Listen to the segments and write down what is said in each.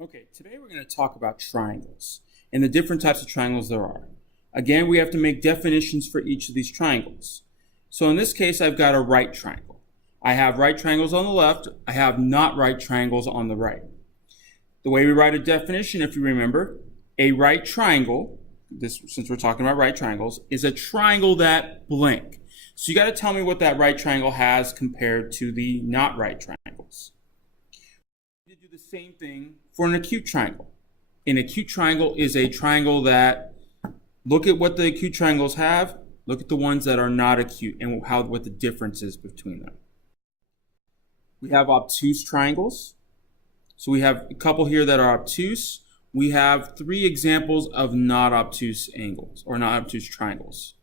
Okay, today we're going to talk about triangles and the different types of triangles there are. Again, we have to make definitions for each of these triangles. So in this case, I've got a right triangle. I have right triangles on the left. I have not right triangles on the right. The way we write a definition, if you remember, a right triangle, since we're talking about right triangles, is a triangle that blank. So you got to tell me what that right triangle has compared to the not right triangles. We do the same thing for an acute triangle. An acute triangle is a triangle that, look at what the acute triangles have, look at the ones that are not acute and what the difference is between them. We have obtuse triangles. So we have a couple here that are obtuse. We have 3 examples of not obtuse angles or not obtuse triangles.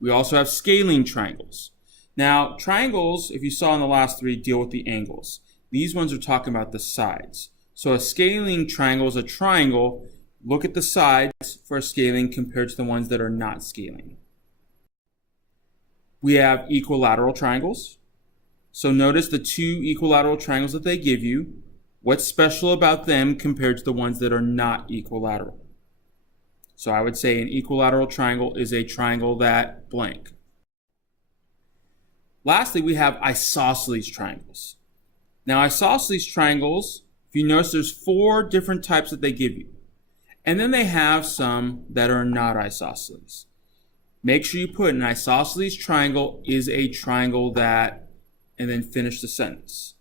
We also have scalene triangles. Now, triangles, if you saw in the last 3, deal with the angles. These ones are talking about the sides. So a scalene triangle is a triangle. Look at the sides for a scalene compared to the ones that are not scalene. We have equilateral triangles. So notice the 2 equilateral triangles that they give you. What's special about them compared to the ones that are not equilateral? So I would say an equilateral triangle is a triangle that blank. Lastly, we have isosceles triangles. Now, isosceles triangles, if you notice, there's 4 different types that they give you. And then they have some that are not isosceles. Make sure you put an isosceles triangle is a triangle that, and then finish the sentence.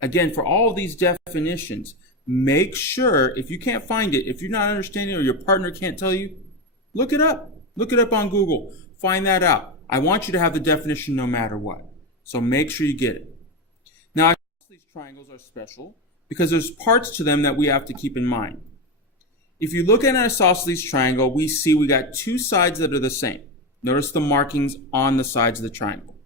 Again, for all of these definitions, make sure, if you can't find it, if you're not understanding or your partner can't tell you, look it up. Look it up on Google. Find that out. I want you to have the definition no matter what. So make sure you get it. Now, isosceles triangles are special because there's parts to them that we have to keep in mind. If you look at an isosceles triangle, we see we got 2 sides that are the same. Notice the markings on the sides of the triangle.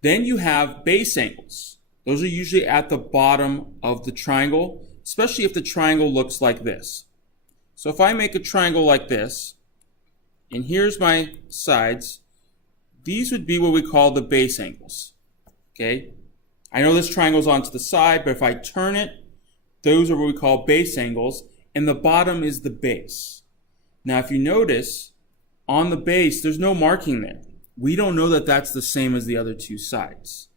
Then you have base angles. Those are usually at the bottom of the triangle, especially if the triangle looks like this. So if I make a triangle like this, and here's my sides, these would be what we call the base angles. Okay? I know this triangle's onto the side, but if I turn it, those are what we call base angles, and the bottom is the base. Now if you notice, on the base, there's no marking there. We don't know that that's the same as the other 2 sides.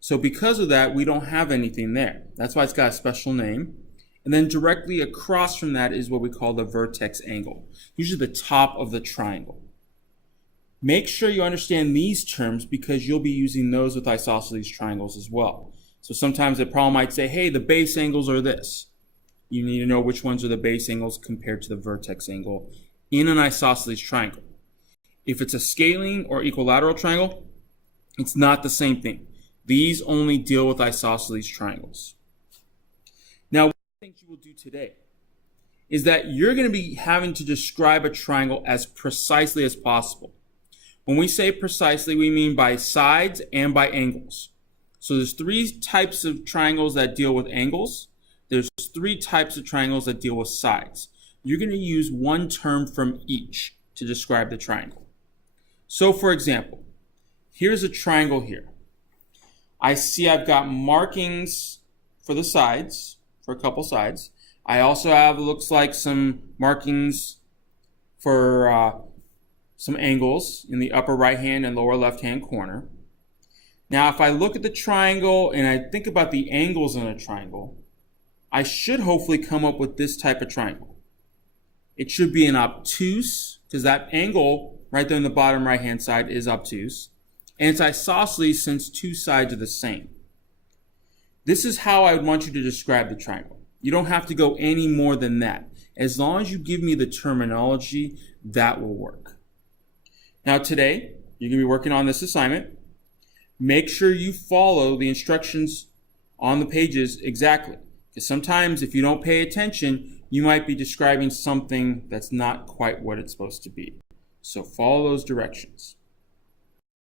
So because of that, we don't have anything there. That's why it's got a special name. And then directly across from that is what we call the vertex angle, usually the top of the triangle. Make sure you understand these terms because you'll be using those with isosceles triangles as well. So sometimes the problem might say, hey, the base angles are this. You need to know which ones are the base angles compared to the vertex angle in an isosceles triangle. If it's a scalene or equilateral triangle, it's not the same thing. These only deal with isosceles triangles. Now, one of the things you will do today is that you're going to be having to describe a triangle as precisely as possible. When we say precisely, we mean by sides and by angles. So there's 3 types of triangles that deal with angles. There's 3 types of triangles that deal with sides. You're going to use one term from each to describe the triangle. So for example, here's a triangle here. I see I've got markings for the sides, for a couple sides. I also have, it looks like, some markings for some angles in the upper right hand and lower left hand corner. Now if I look at the triangle and I think about the angles in a triangle, I should hopefully come up with this type of triangle. It should be an obtuse, because that angle right there in the bottom right hand side is obtuse. And it's isosceles since 2 sides are the same. This is how I would want you to describe the triangle. You don't have to go any more than that. As long as you give me the terminology, that will work. Now today, you're going to be working on this assignment. Make sure you follow the instructions on the pages exactly. Because sometimes if you don't pay attention, you might be describing something that's not quite what it's supposed to be. So follow those directions.